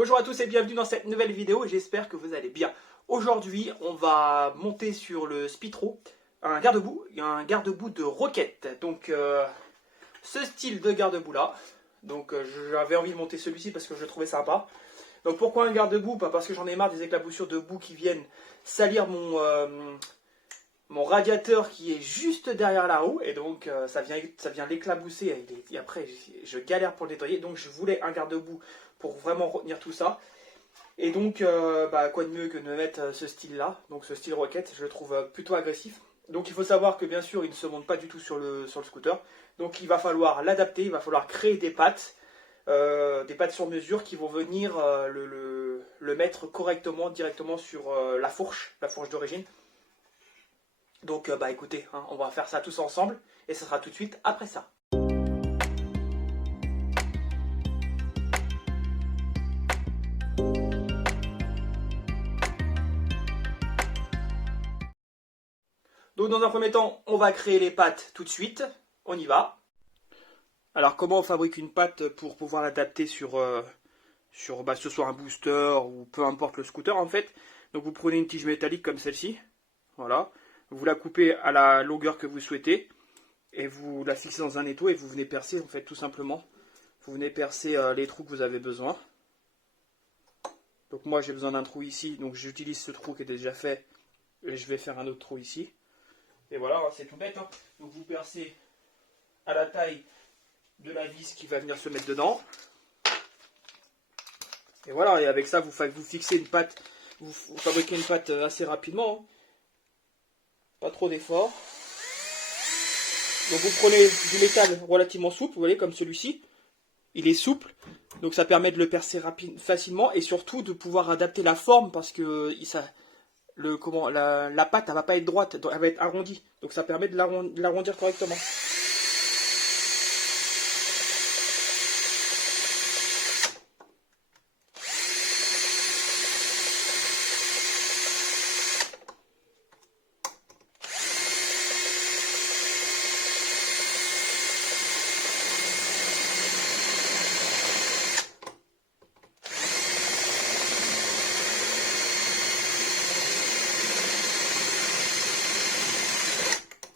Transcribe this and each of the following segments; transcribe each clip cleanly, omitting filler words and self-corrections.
Bonjour à tous et bienvenue dans cette nouvelle vidéo, j'espère que vous allez bien. Aujourd'hui, on va monter sur le Spitro un garde-boue de roquette. Donc, ce style de garde-boue là. Donc, j'avais envie de monter celui-ci parce que je le trouvais sympa. Donc, pourquoi un garde-boue? Pas parce que j'en ai marre des éclaboussures de boue qui viennent salir mon radiateur qui est juste derrière la roue. Et donc, ça vient l'éclabousser. Et après, je galère pour le nettoyer. Donc, je voulais un garde-boue pour vraiment retenir tout ça. Et donc, quoi de mieux que de mettre ce style-là, donc ce style roquette, je le trouve plutôt agressif. Donc il faut savoir que bien sûr, il ne se monte pas du tout sur le scooter. Donc il va falloir l'adapter, il va falloir créer des pattes sur mesure qui vont venir le mettre correctement, directement sur la fourche d'origine. Donc écoutez, hein, on va faire ça tous ensemble et ça sera tout de suite après ça. Donc dans un premier temps, on va créer les pattes tout de suite. On y va. Alors comment on fabrique une patte pour pouvoir l'adapter sur ce soit un booster ou peu importe le scooter en fait. Donc vous prenez une tige métallique comme celle-ci. Voilà. Vous la coupez à la longueur que vous souhaitez. Et vous la fixez dans un étau et vous venez percer en fait tout simplement. Vous venez percer les trous que vous avez besoin. Donc moi j'ai besoin d'un trou ici. Donc j'utilise ce trou qui est déjà fait. Et je vais faire un autre trou ici. Et voilà, c'est tout bête. Hein. Donc vous percez à la taille de la vis qui va venir se mettre dedans. Et voilà, et avec ça, vous fixez une patte, vous fabriquez une patte assez rapidement. Hein. Pas trop d'efforts. Donc vous prenez du métal relativement souple, vous voyez, comme celui-ci. Il est souple, donc ça permet de le percer facilement et surtout de pouvoir adapter la forme parce que la pâte, elle va pas être droite, elle va être arrondie. Donc ça permet de l'arrondir correctement.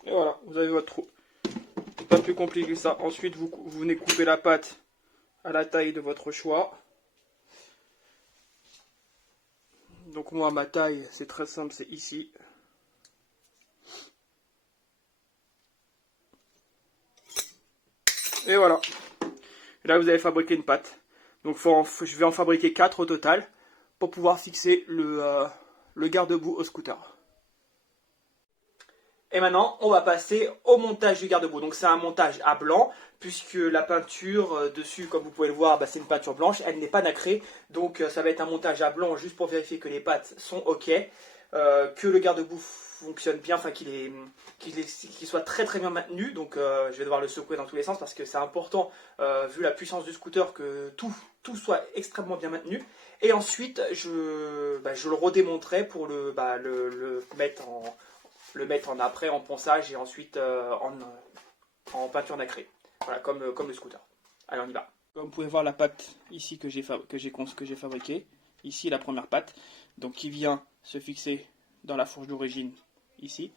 Et voilà, vous avez votre trou. Pas plus compliqué que ça. Ensuite, vous venez couper la pâte à la taille de votre choix. Donc moi, ma taille, c'est très simple, c'est ici. Et voilà. Et là, vous avez fabriqué une pâte. Donc je vais en fabriquer 4 au total pour pouvoir fixer le garde-boue au scooter. Et maintenant, on va passer au montage du garde-boue. Donc c'est un montage à blanc, puisque la peinture dessus, comme vous pouvez le voir, c'est une peinture blanche, elle n'est pas nacrée. Donc ça va être un montage à blanc juste pour vérifier que les pattes sont ok, que le garde-boue fonctionne bien, enfin qu'il soit très très bien maintenu. Donc je vais devoir le secouer dans tous les sens parce que c'est important, vu la puissance du scooter, que tout soit extrêmement bien maintenu. Et ensuite, je le redémonterai pour le mettre en après, en ponçage et ensuite en peinture nacrée. Voilà, comme le scooter. Allez, on y va. Comme vous pouvez voir la pâte ici que j'ai fabriquée, ici la première pâte, donc qui vient se fixer dans la fourche d'origine ici.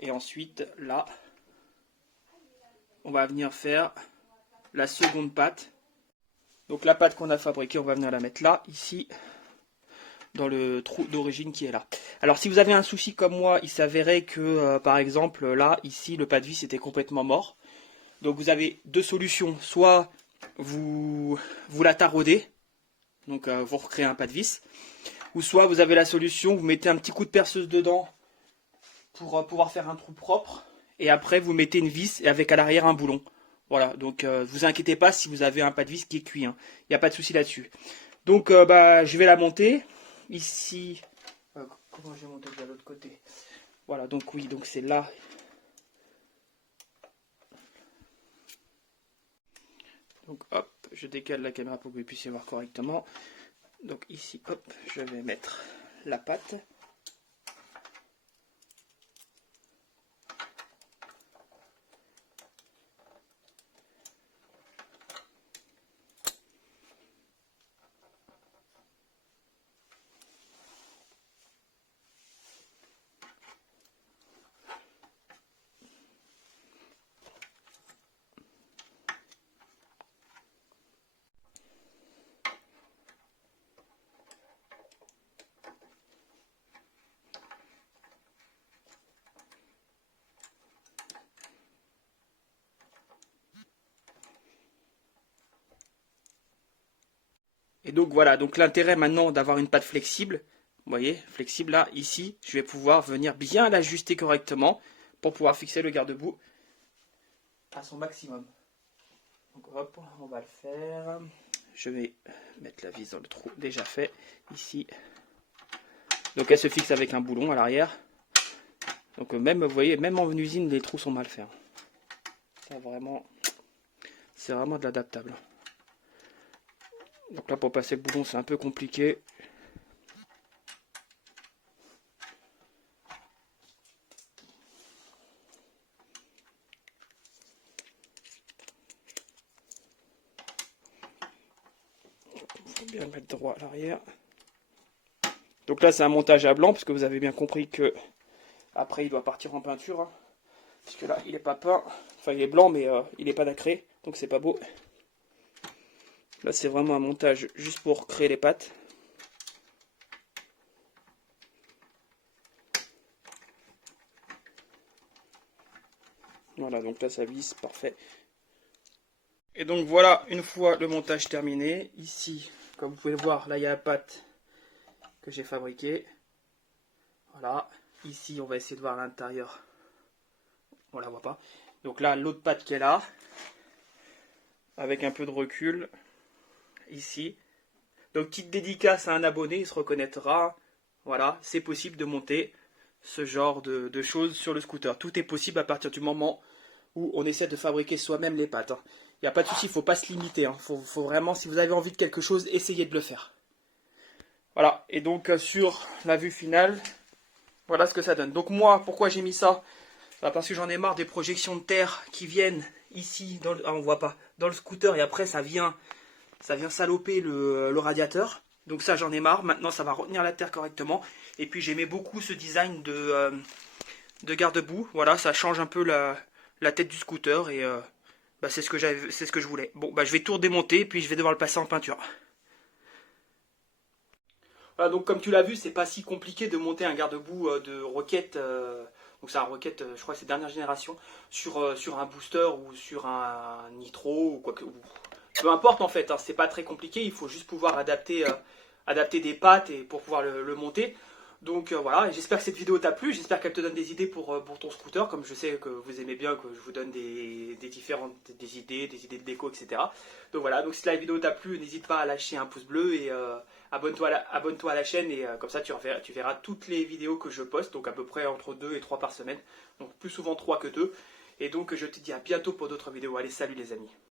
Et ensuite là, on va venir faire la seconde pâte. Donc la pâte qu'on a fabriquée, on va venir la mettre là, ici, dans le trou d'origine qui est là. Alors si vous avez un souci comme moi, il s'avérait que par exemple là, ici, le pas de vis était complètement mort. Donc vous avez deux solutions. Soit vous la taraudez, donc vous recréez un pas de vis. Ou soit vous avez la solution, vous mettez un petit coup de perceuse dedans pour pouvoir faire un trou propre. Et après vous mettez une vis et avec à l'arrière un boulon. Voilà, donc vous inquiétez pas si vous avez un pas de vis qui est cuit. Il n'y a pas de souci là-dessus. Donc je vais la monter. Ici, comment je vais monter de l'autre côté? Voilà, donc oui, donc c'est là. Donc hop, je décale la caméra pour que vous puissiez voir correctement. Donc ici, hop, je vais mettre la pâte. Et donc voilà, donc l'intérêt maintenant d'avoir une patte flexible, vous voyez, flexible là, ici, je vais pouvoir venir bien l'ajuster correctement pour pouvoir fixer le garde-boue à son maximum. Donc hop, on va le faire. Je vais mettre la vis dans le trou déjà fait ici. Donc elle se fixe avec un boulon à l'arrière. Donc même, vous voyez, même en usine, les trous sont mal faits. Ça vraiment, c'est vraiment de l'adaptable. Donc là pour passer le boulon c'est un peu compliqué. Il faut bien le mettre droit à l'arrière. Donc là c'est un montage à blanc parce que vous avez bien compris que après il doit partir en peinture. Hein, parce que là il n'est pas peint. Enfin il est blanc mais il n'est pas nacré. Donc c'est pas beau. Là c'est vraiment un montage juste pour créer les pattes. Voilà, donc là ça visse, parfait. Et donc voilà, une fois le montage terminé, ici, comme vous pouvez le voir, là il y a la patte que j'ai fabriquée. Voilà, ici on va essayer de voir l'intérieur. On la voit pas. Donc là, l'autre patte qui est là, avec un peu de recul, ici. Donc petite dédicace à un abonné, il se reconnaîtra. Voilà, c'est possible de monter ce genre de choses sur le scooter. Tout est possible à partir du moment où on essaie de fabriquer soi-même les pattes. Il n'y a pas de souci, il ne faut pas se limiter. Faut vraiment, si vous avez envie de quelque chose, essayez de le faire. Voilà, et donc sur la vue finale, voilà ce que ça donne. Donc moi, pourquoi j'ai mis ça? Parce que j'en ai marre des projections de terre qui viennent ici, on voit pas, dans le scooter, et après ça vient saloper le radiateur. Donc ça j'en ai marre, maintenant ça va retenir la terre correctement. Et puis j'aimais beaucoup ce design de garde-boue. Voilà, ça change un peu la tête du scooter et c'est ce que je voulais. Bon, je vais tout redémonter puis je vais devoir le passer en peinture. Voilà, donc comme tu l'as vu, c'est pas si compliqué de monter un garde-boue de Rocket. Donc c'est un Rocket, je crois que c'est dernière génération, sur un booster ou sur un nitro ou quoi que. Peu importe en fait, hein, c'est pas très compliqué. Il faut juste pouvoir adapter des pattes et pour pouvoir le monter. Donc voilà, j'espère que cette vidéo t'a plu, j'espère qu'elle te donne des idées pour ton scooter, comme je sais que vous aimez bien que je vous donne des idées de déco, etc. Donc voilà, donc si la vidéo t'a plu, n'hésite pas à lâcher un pouce bleu et abonne-toi à la chaîne et comme ça tu verras toutes les vidéos que je poste, donc à peu près entre 2 et 3 par semaine, donc plus souvent 3 que 2. Et donc je te dis à bientôt pour d'autres vidéos. Allez, salut les amis.